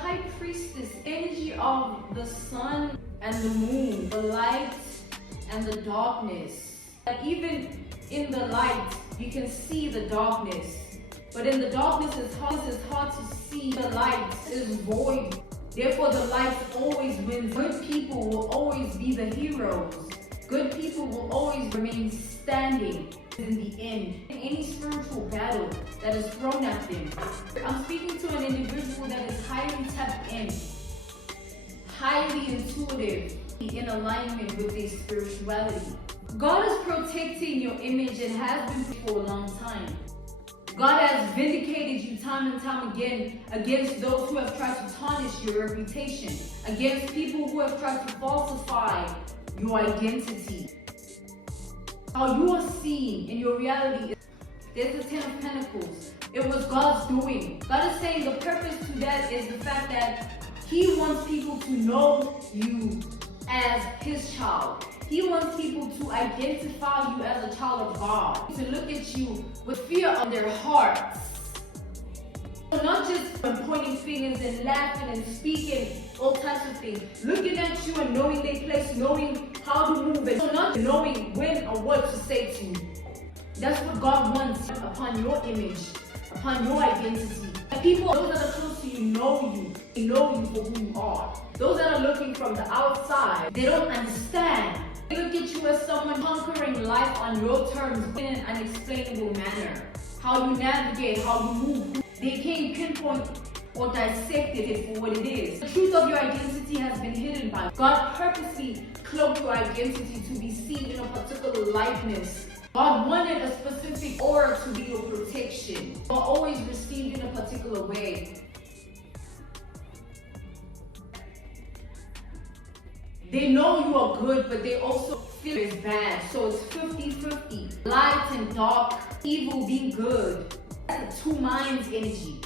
high priestess, energy of the sun and the moon, the light and the darkness. That even in the light, you can see the darkness. But in the darkness, it's hard to see. The light is void. Therefore, the light always wins. Good people will always be the heroes. Good people will always remain standing in the end. In any spiritual battle that is thrown at them. I'm speaking to an individual that is highly tapped in, highly intuitive, in alignment with their spirituality. God is protecting your image and has been for a long time. God has vindicated you time and time again against those who have tried to tarnish your reputation, against people who have tried to falsify your identity. How you are seen in your reality, there's the 10 of Pentacles. It was God's doing. God is saying the purpose to that is the fact that He wants people to know you as His child. He wants people to identify you as a child of God, to look at you with fear on their hearts. So not just pointing fingers and laughing and speaking all types of things, looking at you and knowing their place, knowing how to move, and so not knowing when or what to say to you. That's what God wants upon your image, upon your identity. And people, those that are close to you know you. They know you for who you are. Those that are looking from the outside, they don't understand. They look at you as someone conquering life on your terms in an unexplainable manner. How you navigate, how you move. They can't pinpoint or dissect it for what it is. The truth of your identity has been hidden by God. Purposely cloaked your identity to be seen in a particular likeness. God wanted a specific aura to be your protection. You are always received in a particular way. They know you are good, but they also feel it's bad. So it's 50-50. Light and dark, evil being good. That's a two minds energy.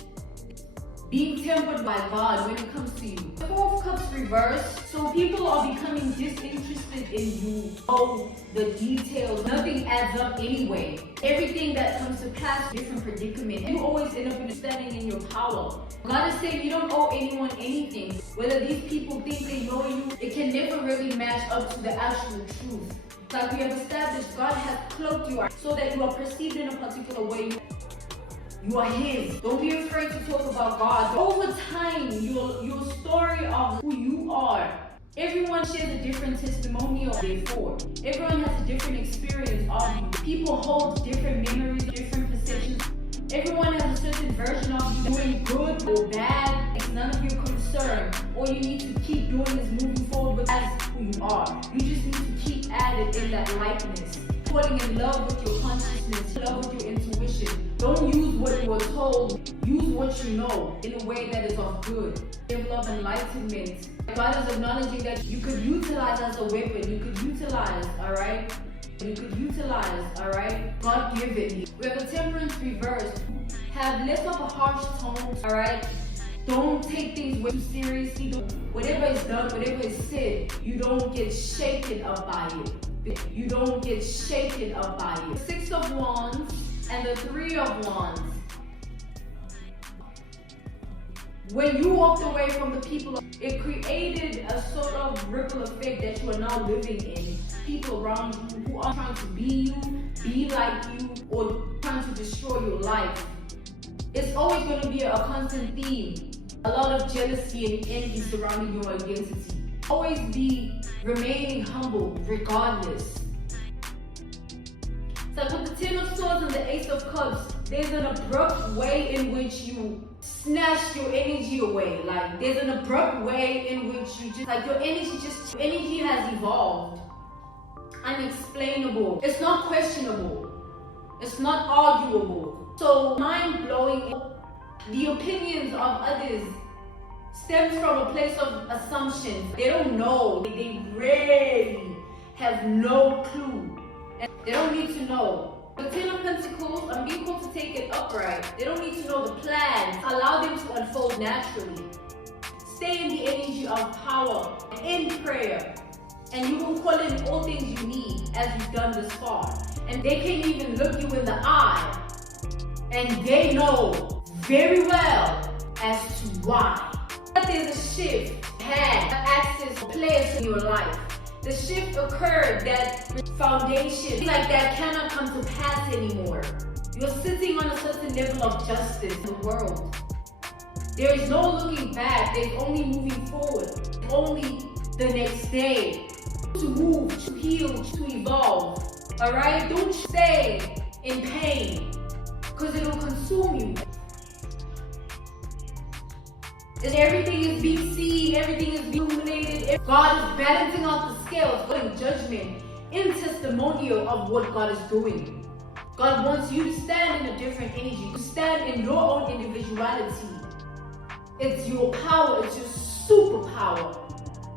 Being tempered by God when it comes to you. The Four of Cups reversed. So people are becoming disinterested in you. Oh, the details. Nothing adds up anyway. Everything that comes to pass, different predicament. You always end up standing in your power. God is saying you don't owe anyone anything. Whether these people think they know you, it can never really match up to the actual truth. Like we have established, God has cloaked you so that you are perceived in a particular way. You are His. Don't be afraid to talk about God. Over time, your story of who you are, everyone shares a different testimonial, therefore. Everyone has a different experience of you. People hold different memories, different perceptions. Everyone has a certain version of you, doing good or bad. It's none of your concern. All you need to keep doing is moving forward with as who you are. You just need to keep at it in that likeness. Falling in love with your consciousness, love with your intuition. Don't use what you were told, use what you know in a way that is of good. Give love enlightenment. God is acknowledging that you could utilize as a weapon, you could utilize, alright? You could utilize, alright? God given. We have a temperance reverse. Have less of a harsh tone, alright? Don't take things way too seriously. Whatever is done, whatever is said, you don't get shaken up by it. You don't get shaken up by it. 6 of Wands and the 3 of Wands. When you walked away from the people, it created a sort of ripple effect that you are now living in. People around you who are trying to be you, be like you, or trying to destroy your life. It's always going to be a constant theme. A lot of jealousy and envy surrounding your identity. Always be remaining humble regardless. So with the 10 of Swords and the Ace of Cups, there's an abrupt way in which you snatch your energy away. Like there's an abrupt way in which you just your energy has evolved. Unexplainable. It's not questionable. It's not arguable. So mind-blowing. The opinions of others stems from a place of assumptions. They don't know. They really have no clue. And they don't need to know. The 10 of Pentacles, I'm being called to take it upright. They don't need to know the plans. Allow them to unfold naturally. Stay in the energy of power and in prayer. And you will call in all things you need as you've done this far. And they can't even look you in the eye. And they know very well as to why. that there's a shift had access to players in your life. The shift occurred that foundation like that cannot come to pass anymore. You're sitting on a certain level of justice in the world. There is no looking back, there's only moving forward. Only the next day. To move, to heal, to evolve. Alright? Don't stay in pain, because it will consume you. And everything is being seen, everything is illuminated. God is balancing out the scales, putting judgment in testimonial of what God is doing. God wants you to stand in a different energy, to stand in your own individuality. It's your power, it's your superpower.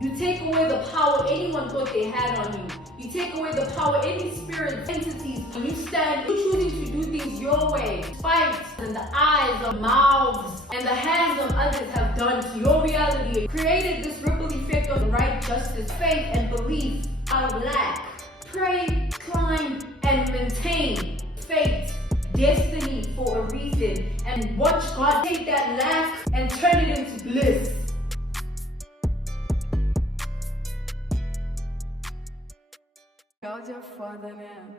You take away the power anyone thought they had on you. You take away the power any spirit, entities, and you stand, you're choosing to do things your way. Despite and the eyes, the mouths, and the hands of others have done to your reality. It created this ripple effect of right, justice, faith, and belief out of lack. Pray, climb, and maintain faith, destiny for a reason, and watch God take that lack and turn it into bliss. God, your Father now.